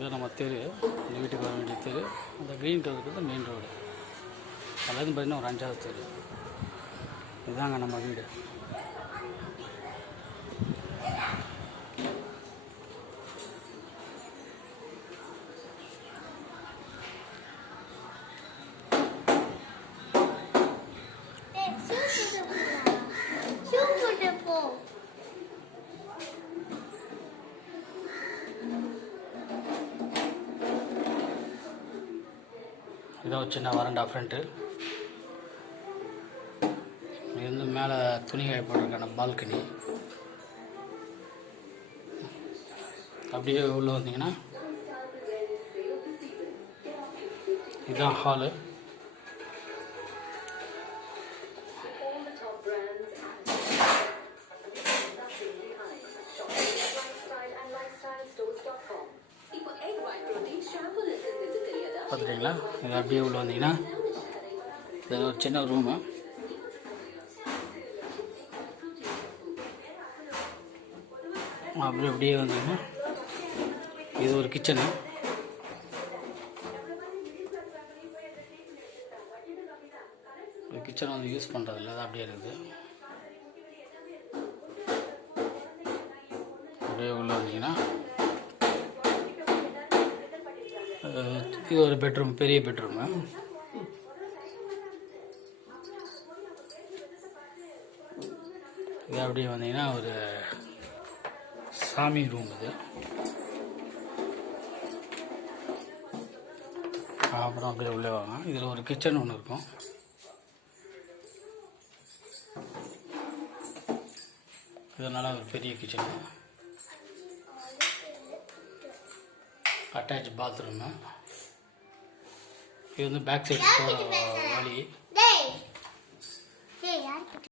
இதுதான் நம்ம தெரு, இந்த வீட்டுக்கு வர வேண்டிய தெரு. அந்த க்ரீன் கலர் இருக்கிறது மெயின் ரோடு. அதாவது பார்த்தீங்கன்னா ஒரு 5வது தெரு. இதுதாங்க நம்ம வீடு. இதான் ஒரு சின்ன வரண்டா ஃப்ரண்ட்டு. இது வந்து மேலே துணி காய போடுறதுக்கான பால்கனி. அப்படியே உள்ளே வந்தீங்கன்னா இதுதான் ஹாலு. பார்த்துட்டீங்களா? இது அப்படியே உள்ள வந்தீங்கன்னா இது ஒரு சின்ன ரூமு. அப்படியே வந்தீங்கன்னா இது ஒரு கிச்சனு. கிச்சனை வந்து யூஸ் பண்ணுறதில்ல, அது அப்படியே இருக்குது. அப்படியே உள்ள வந்தீங்கன்னா இது ஒரு பெட்ரூம், பெரிய பெட்ரூமு. இது அப்படியே வந்தீங்கன்னா ஒரு சாமி ரூம். இது அப்புறம் அப்படியே உள்ளே வாங்க. இதில் ஒரு கிச்சன் ஒன்று இருக்கும். இதனால் ஒரு பெரிய கிச்சனு, அட்டாச் பாத்ரூமு. இது வந்து பேக் சைடு போகிற வழி.